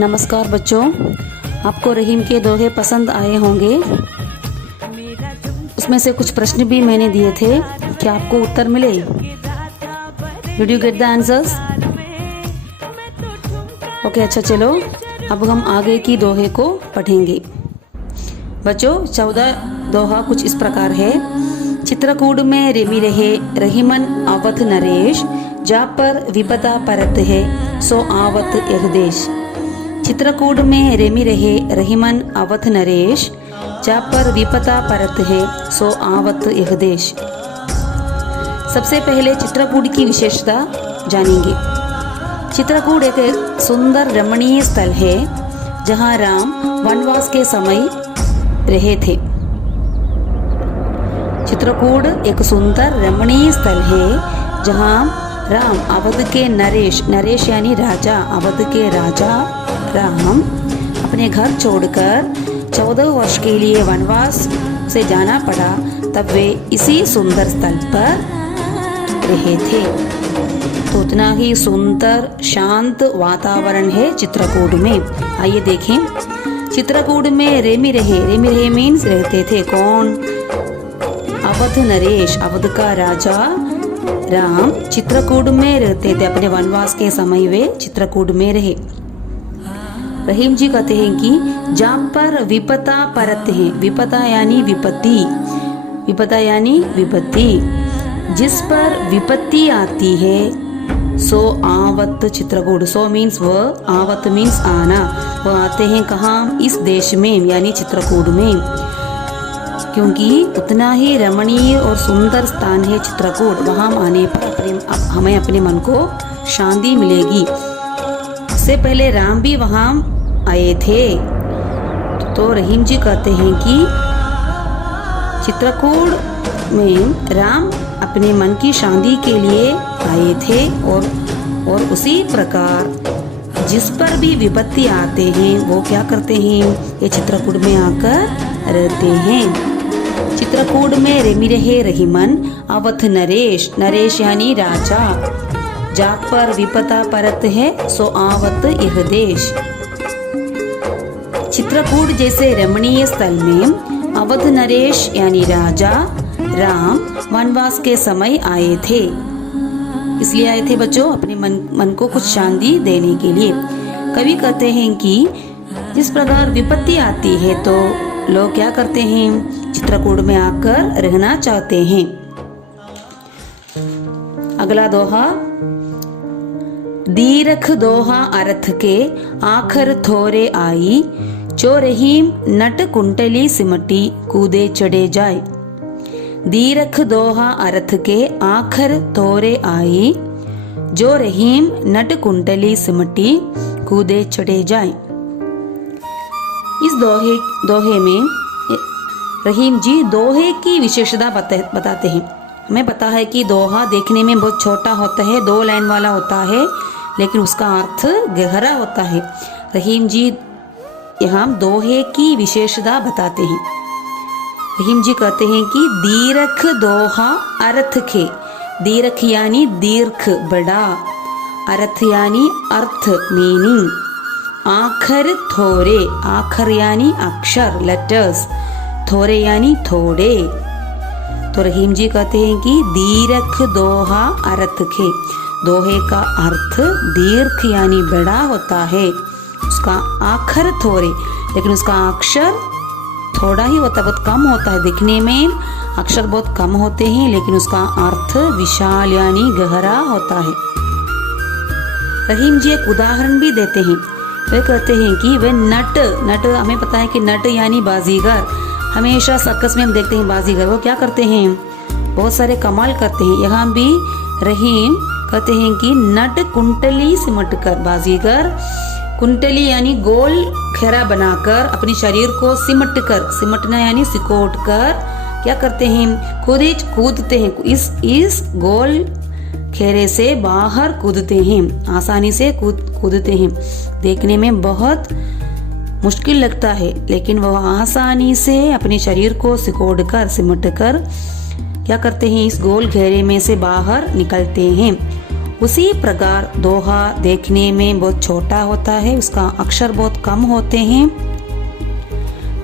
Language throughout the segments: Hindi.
नमस्कार बच्चों, आपको रहीम के दोहे पसंद आए होंगे। उसमें से कुछ प्रश्न भी मैंने दिए थे, क्या आपको उत्तर मिले? Did you get the answers? Okay, अच्छा चलो अब हम आगे की दोहे को पढ़ेंगे। बच्चों 14 दोहा कुछ इस प्रकार है। चित्रकूट में रेमी रहे रहीमन आवत नरेश, जा पर विपदा परत है सो आवत यह देश। चित्रकूट में रेमी रहे रहीमन आवत नरेश, जा पर विपदा परत है सो आवत यह देश। सबसे पहले चित्रकूट की विशेषता जानेंगे। चित्रकूट एक सुंदर रमणीय स्थल है जहाँ राम वनवास के समय रहे थे। चित्रकूट एक सुंदर रमणीय स्थल है जहाँ राम अवध के नरेश यानी राजा, अवध के राजा राम अपने घर छोड़कर 14 वर्ष के लिए वनवास से जाना पड़ा, तब वे इसी सुंदर स्थल पर रहे थे। तो उतना ही सुंदर शांत वातावरण है चित्रकूट में। आइए देखें, चित्रकूट में रेमी रहे मीन्स रहते थे कौन? अवध नरेश, अवध का राजा राम चित्रकूट में रहते थे। अपने वनवास के समय वे चित्रकूट में रहे। रहीम जी कहते हैं कि जहाँ पर विपदा परत है, विपदा यानी विपत्ति, विपदा यानी विपत्ति, जिस पर विपत्ति आती है सो आवत चित्रकूट। सो मीन्स वह, आवत मीन्स आना। वह आते हैं कहाँ? इस देश में यानी चित्रकूट में, क्योंकि उतना ही रमणीय और सुंदर स्थान है चित्रकूट। वहाँ आने पर हमें अपने मन को शांति मिलेगी। इससे पहले राम भी वहाँ आए थे। तो रहीम जी कहते हैं कि चित्रकूट में राम अपने मन की शांति के लिए आए थे और उसी प्रकार जिस पर भी विपत्ति आते हैं वो क्या करते हैं? ये चित्रकूट में आकर रहते हैं। चित्रकूट में रेमी रहे रहीमन आवत नरेश यानी राजा, जा पर विपदा परत है सो आवत यह देश। चित्रकूट जैसे रमणीय स्थल में अवध नरेश यानी राजा राम वनवास के समय आए थे। इसलिए आए थे बच्चों, अपने मन को कुछ शांति देने के लिए। कवि कहते हैं कि जिस प्रकार विपत्ति आती है तो लोग क्या करते हैं? चित्रकूट में आकर रहना चाहते हैं। अगला दोहा, दीरख दोहा अर्थ के आखर थोरे आई, जो रहीम नट कुंटली सिमटी कूदे चढ़े जाए। दीरख दोहा अर्थ के आखर थोरे आई, जो रहीम नट कुंटली सिमटी कूदे चढ़े जाए। इस दोहे में रहीम जी दोहे की विशेषता बताते हैं। हमें पता है कि दोहा देखने में बहुत छोटा होता है, 2 लाइन वाला होता है, लेकिन उसका अर्थ गहरा होता है। रहीम जी यहाँ दोहे की विशेषता बताते हैं। रहीम जी कहते हैं कि दीरख दोहा अर्थ के, दीरख यानी दीर्घ बड़ा, अर्थ यानी अर्थ मीनिंग, आखर थोरे, आखर यानी अक्षर लेटर्स, थोरे यानी थोड़े। तो रहीम जी कहते हैं कि दीरख दोहा अर्थ के, दोहे का अर्थ दीर्घ यानी बड़ा होता है, उसका आखर थोरे, लेकिन उसका अक्षर थोड़ा ही होता है, बहुत कम होता है। दिखने में अक्षर बहुत कम होते हैं, लेकिन उसका अर्थ विशाल यानी गहरा होता है। रहीम जी एक उदाहरण भी देते हैं। वे कहते हैं कि वे नट, हमें पता है कि नट यानी बाजीगर, हमेशा सर्कस में हम देखते हैं बाजीगर, वो क्या करते हैं? बहुत सारे कमाल करते हैं। यहाँ भी रहीम कहते हैं कि नट कुंटली सिमट कर, बाजीगर कुंटली यानी गोल घेरा बनाकर अपने शरीर को सिमट कर, सिमटना यानी सिकोट कर क्या करते हैं? कूदते हैं, इस गोल घेरे से बाहर कूदते हैं, आसानी से कूदते हैं। देखने में बहुत मुश्किल लगता है, लेकिन वह आसानी से अपने शरीर को सिकोड़ कर, सिमट कर क्या करते हैं? इस गोल घेरे में से बाहर निकलते हैं। उसी प्रकार दोहा देखने में बहुत छोटा होता है, उसका अक्षर बहुत कम होते हैं,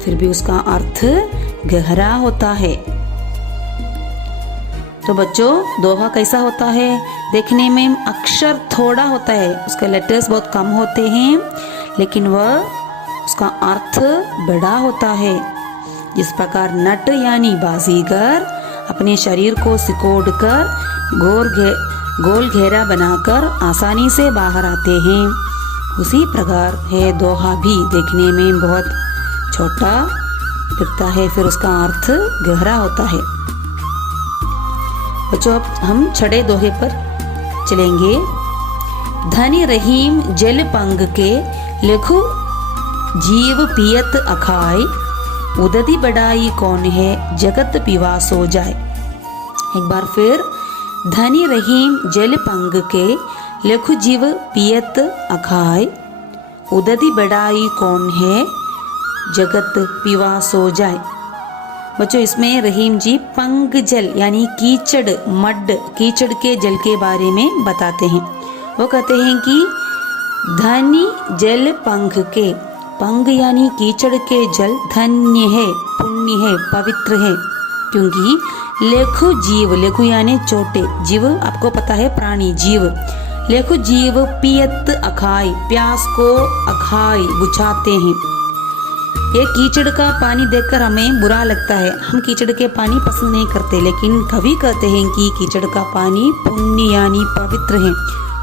फिर भी उसका अर्थ गहरा होता है। तो बच्चों, दोहा कैसा होता है? देखने में अक्षर थोड़ा होता है, उसके लेटर्स बहुत कम होते हैं, लेकिन वह उसका अर्थ बड़ा होता है। जिस प्रकार नट यानी बाजीगर अपने शरीर को सिकोड़कर गोल घेरा बनाकर आसानी से बाहर आते हैं, उसी प्रकार है दोहा भी देखने में बहुत छोटा दिखता है, फिर उसका अर्थ गहरा होता है। बच्चों, अब हम छठे दोहे पर चलेंगे। धनी रहीम जल पंग के लघु जीव पियत अखाय, उदति बढ़ाई कौन है जगत पीवा सो जाए। एक बार फिर, धनी रहीम जल पंग के लघु जीव पियत अखाय, उदति बढ़ाई कौन है जगत पीवा सो जाए। बच्चों, इसमें रहीम जी पंग जल यानी कीचड़ मड कीचड़ के जल के बारे में बताते हैं। वो कहते हैं कि धनी जल पंग के, पंग यानी कीचड़ के जल धन्य है, पुण्य है, पवित्र है, क्योंकि लेखु जीव, लेखु यानी छोटे जीव, आपको पता है प्राणी जीव, लेखु जीव पियत अखाय, प्यास को अखाय बुझाते हैं। ये कीचड़ का पानी देखकर हमें बुरा लगता है, हम कीचड़ के पानी पसंद नहीं करते, लेकिन कवि कहते हैं कि कीचड़ का पानी पुण्य यानी पवित्र है,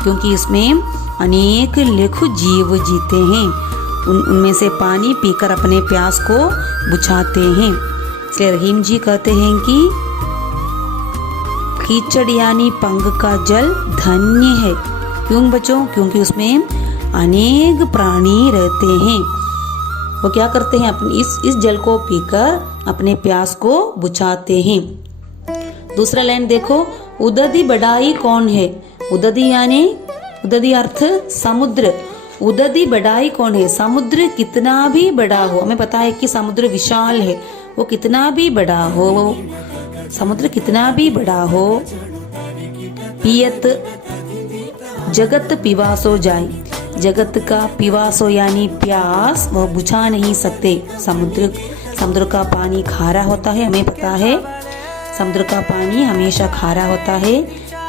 क्योंकि इसमें अनेक लेखु जीव जीते हैं, उनमें से पानी पीकर अपने प्यास को बुझाते हैं। इसलिए रहीम जी कहते हैं कि कीचड़ यानी पंग का जल धन्य है। क्यों बच्चों? क्योंकि उसमें अनेक प्राणी रहते हैं, वो क्या करते हैं, अपने इस जल को पीकर अपने प्यास को बुझाते हैं। दूसरा लाइन देखो, उदधि बढ़ाई कौन है। उदधि यानी, उदधि अर्थ समुद्र, उदधि बढ़ाई कौन है। समुद्र कितना भी बड़ा हो, हमें पता है कि समुद्र विशाल है, वो कितना भी बड़ा हो, समुद्र कितना भी बड़ा हो, पियत जगत पिवासो जाए, जगत का पिवासो यानी प्यास, वह बुझा नहीं सकते। समुद्र का पानी खारा होता है, हमें पता है समुद्र का पानी हमेशा खारा होता है,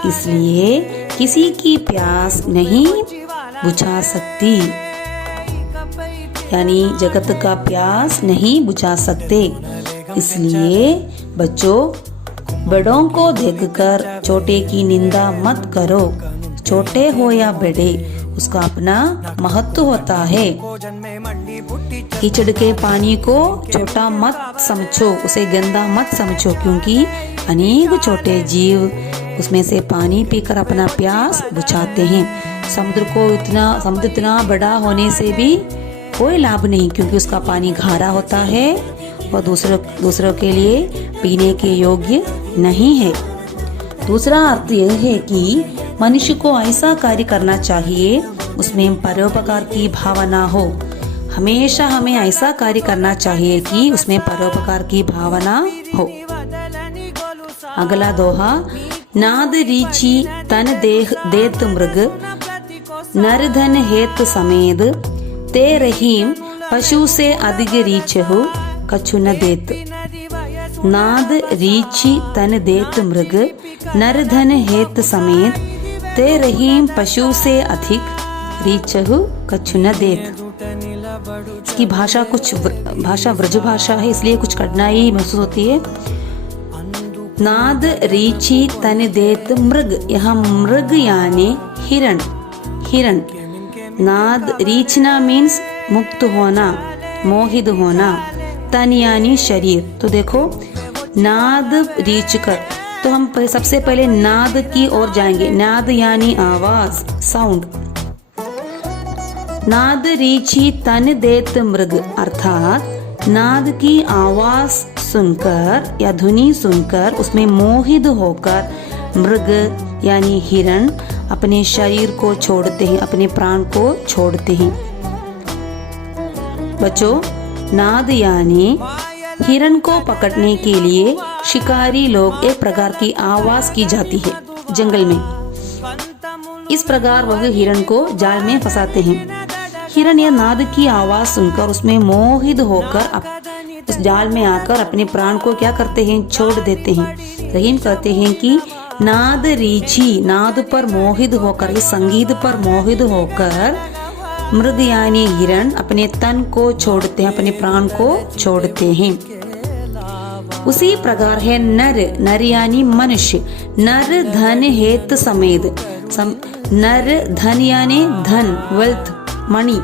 इसलिए किसी की प्यास नहीं बुझा सकती, यानी जगत का प्यास नहीं बुझा सकते। इसलिए बच्चों, बड़ों को देखकर छोटे की निंदा मत करो, छोटे हो या बड़े उसका अपना महत्व होता है। कीचड़ के पानी को छोटा मत समझो, उसे गंदा मत समझो, क्योंकि अनेक छोटे जीव उसमें से पानी पीकर अपना प्यास बुझाते हैं। समुद्र इतना बड़ा होने से भी कोई लाभ नहीं, क्योंकि उसका पानी खारा होता है और दूसरों के लिए पीने के योग्य नहीं है। दूसरा अर्थ यह है कि मनुष्य को ऐसा कार्य करना चाहिए उसमें परोपकार की भावना हो। हमेशा हमें ऐसा कार्य करना चाहिए कि उसमें परोपकार की भावना हो। अगला दोहा, नाद रीची तन देत मृग, नर धन हेत समेत, ते रहीम पशु से अधिक रीच हो कछु न देत। नाद रीची तन देत मृग, नर धन हेत समेत, ते रहीम पशु से अधिक रीचहु कछु न देत। इसकी भाषा व्रज भाषा है, इसलिए कुछ कठिनाई महसूस होती है। नाद रीची तन देत मृग, यहाँ मृग यानी हिरण। नाद रीचना मीन्स मुक्त होना, मोहित होना, तन यानी शरीर। तो देखो, नाद रीच कर, तो हम सबसे पहले नाद की ओर जाएंगे। नाद यानी आवाज, साउंड। नाद रीची तन देत मृग, अर्थात नाद की आवाज सुनकर या ध्वनि सुनकर उसमें मोहित होकर मृग यानी हिरण अपने शरीर को छोड़ते हैं, अपने प्राण को छोड़ते हैं। बच्चों, नाद यानी हिरण को पकड़ने के लिए शिकारी लोग एक प्रकार की आवाज की जाती है जंगल में। इस प्रकार वह हिरण को जाल में फंसाते हैं। हिरण यह नाद की आवाज सुनकर उसमें मोहित होकर उस जाल में आकर अपने प्राण को क्या करते हैं, छोड़ देते हैं। रहीम कहते हैं कि नाद रीछी, नाद पर मोहित होकर, इस संगीत पर मोहित होकर मृग यानी हिरण अपने तन को छोड़ते हैं, अपने प्राण को छोड़ते हैं। उसी प्रकार है नर, नर यानी मनुष्य, नर धन हेत समेत, नर धन यानी धन, वेल्थ, मणि।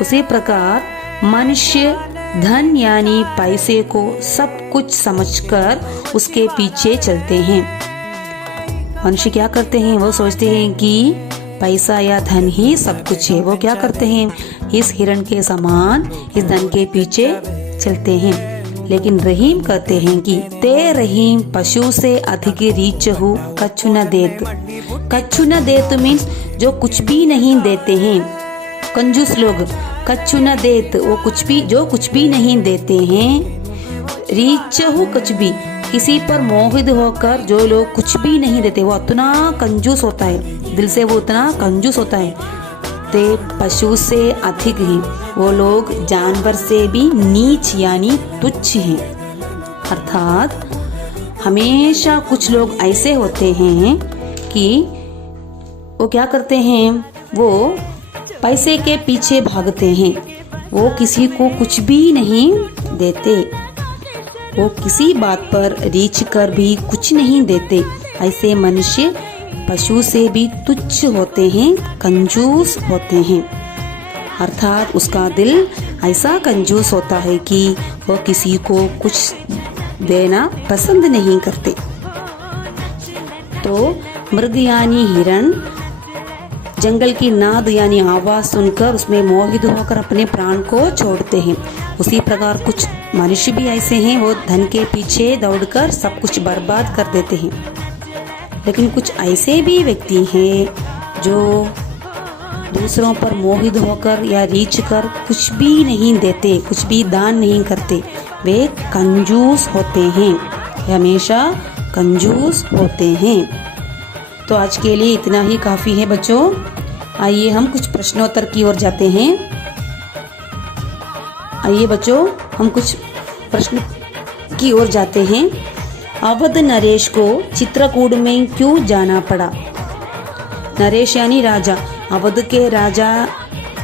उसी प्रकार मनुष्य धन यानी पैसे को सब कुछ समझकर उसके पीछे चलते हैं। मनुष्य क्या करते हैं, वो सोचते हैं कि पैसा या धन ही सब कुछ है। वो क्या करते हैं, इस हिरण के समान इस धन के पीछे चलते हैं। लेकिन रहीम कहते हैं कि ते रहीम पशु से अधिक रीच हूँ कछु न देत। कछु न देत मीन्स जो कुछ भी नहीं देते हैं, कंजूस लोग। कछु न देत, वो जो कुछ भी नहीं देते हैं। रीच हूँ कुछ भी, किसी पर मोहित होकर जो लोग कुछ भी नहीं देते, वो उतना कंजूस होता है, दिल से वो उतना कंजूस होता है। ते पशु से अधिक ही, वो लोग जानवर से भी नीच यानी तुच्छ हैं। अर्थात हमेशा कुछ लोग ऐसे होते हैं कि वो क्या करते हैं, वो पैसे के पीछे भागते हैं, वो किसी को कुछ भी नहीं देते, वो किसी बात पर रीछ कर भी कुछ नहीं देते। ऐसे मनुष्य पशु से भी तुच्छ होते हैं, कंजूस होते हैं। अर्थात उसका दिल ऐसा कंजूस होता है कि वो किसी को कुछ देना पसंद नहीं करते। तो मृग यानी हिरण जंगल की नाद यानी आवाज सुनकर उसमें मोहित होकर अपने प्राण को छोड़ते हैं। उसी प्रकार कुछ मनुष्य भी ऐसे हैं, वो धन के पीछे दौड़कर सब कुछ बर्बाद कर देते हैं। लेकिन कुछ ऐसे भी व्यक्ति हैं जो दूसरों पर मोहित होकर या रीछ कर कुछ भी नहीं देते, कुछ भी दान नहीं करते, वे कंजूस होते हैं, हमेशा कंजूस होते हैं। तो आज के लिए इतना ही काफी है बच्चों। आइए हम कुछ प्रश्नोत्तर की ओर जाते हैं। आइए बच्चों हम कुछ प्रश्न की ओर जाते हैं। अवध नरेश को चित्रकूट में क्यों जाना पड़ा? नरेश यानी राजा, अवध के राजा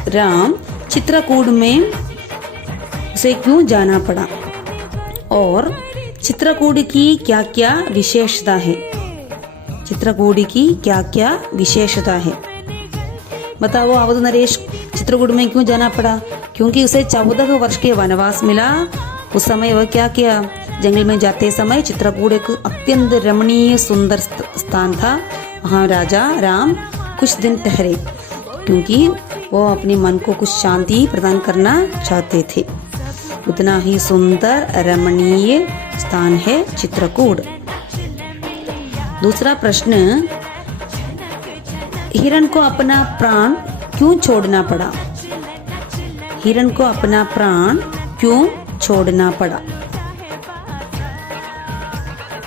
राम चित्रकूट में उसे क्यों जाना पड़ा और चित्रकूट की क्या क्या विशेषता है? चित्रकूट की क्या क्या विशेषता है बताओ। अवध नरेश चित्रकूट में क्यों जाना पड़ा? क्योंकि उसे 14 वर्ष के वनवास मिला। उस समय वह क्या किया, जंगल में जाते समय चित्रकूट एक अत्यंत रमणीय सुंदर स्थान था। वहाँ राजा राम कुछ दिन ठहरे क्योंकि वो अपने मन को कुछ शांति प्रदान करना चाहते थे। उतना ही सुंदर रमणीय स्थान है चित्रकूट। दूसरा प्रश्न, हिरण को अपना प्राण क्यों छोड़ना पड़ा? हिरण को अपना प्राण क्यों छोड़ना पड़ा?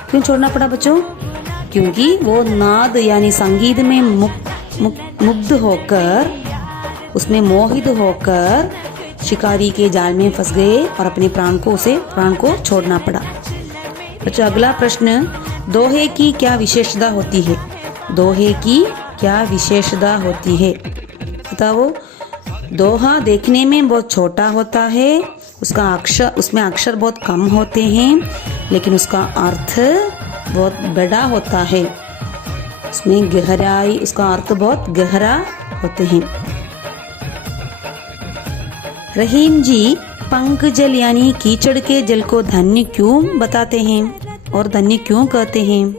क्यों छोड़ना पड़ा बच्चों? क्योंकि वो नाद यानी संगीत में मुग्ध होकर, उसमें मोहित होकर शिकारी के जाल में फंस गए और अपने प्राण को छोड़ना पड़ा। बच्चों अगला प्रश्न, दोहे की क्या विशेषता होती है? दोहे की क्या विशेषता होती है बताओ। दोहा देखने में बहुत छोटा होता है, उसमें अक्षर बहुत कम होते हैं, लेकिन उसका अर्थ बहुत बड़ा होता है। उसमें गहराई, उसका अर्थ बहुत गहरा होते हैं। रहीम जी पंख जल यानी कीचड़ के जल को धन्य क्यों बताते हैं और धन्य क्यों कहते हैं?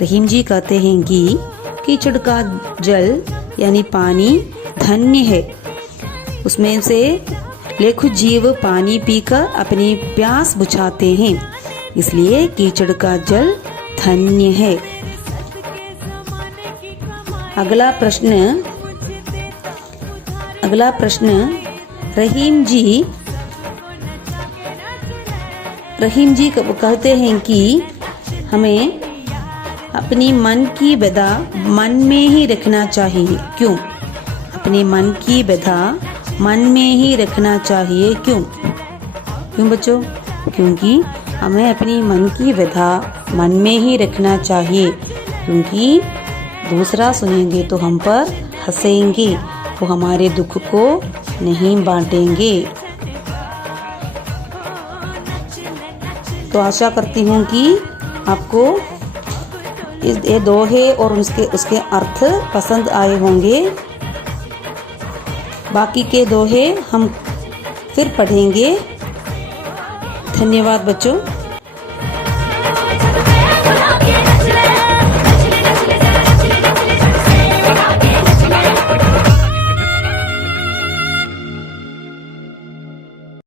रहीम जी कहते हैं कि कीचड़ का जल यानी पानी धन्य है, उसमें से लाखों जीव पानी पीकर अपनी प्यास बुझाते हैं, इसलिए कीचड़ का जल धन्य है। अगला प्रश्न, रहीम जी कहते हैं कि हमें अपनी मन की व्यथा मन में ही रखना चाहिए क्यों? अपने मन की व्यथा मन में ही रखना चाहिए क्यों? क्यों बच्चों? क्योंकि हमें अपनी मन की व्यथा मन में ही रखना चाहिए, क्योंकि दूसरा सुनेंगे तो हम पर हंसेंगे, वो हमारे दुख को नहीं बांटेंगे। तो आशा करती हूँ कि आपको ये दोहे और उसके अर्थ पसंद आए होंगे। बाकी के दोहे हम फिर पढ़ेंगे। धन्यवाद बच्चों।